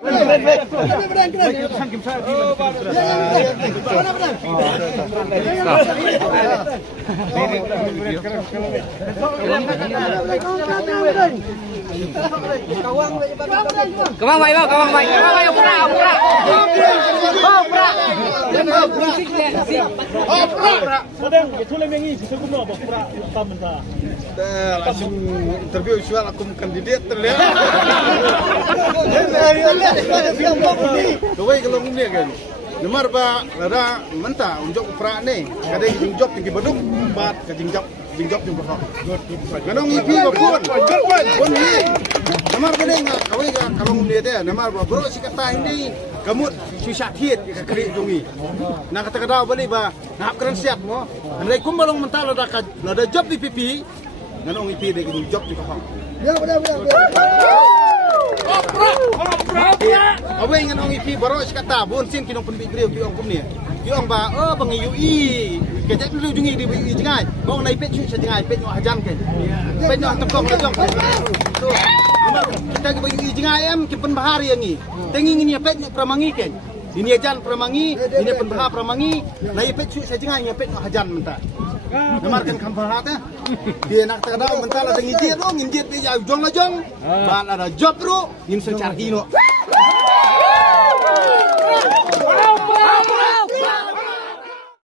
Kawang baik, kawang baik, pura. Langsung interview soal aku kandidat terlihat. Kau kalau ngomongnya kan, nomor ba lada mentah unjuk pera ni, kadang jingjok tinggi beduk, bat ke jingjok yang berhak. Kadang ipi berpun ni. Nomor kadang kau kalau ngomongnya dia, nomor ba bro si kata ini, kamu susah hit ke kiri tungi. Nak kata balik ba, nak keren siap mo. Andai kumbalong mentah lada job di pipi. Nanong ipi dek ini job juga hang. Ya benar. Apa yang nanong ipi baru sekata bonsin kinong penbigriu kiong kumni. Kiong ba pengiyui. Kejap dulu jungi di jengai. Bong nai pet sa jengai pet nyo hajan ken. Pet nyo tekong lejong. So, kita ke bagi jengai em kimpen bahari yang ni. Tengi ni pet nyo pramangi ken. Ini hajan pramangi, ini penbahar pramangi. Nai pet sa jengai nyo pet nyo hajan mentah. Namarkan kampar hata, dia nak tak tahu mental ada ngijit dia jauh jong, bal ada job bro, ini secara hino.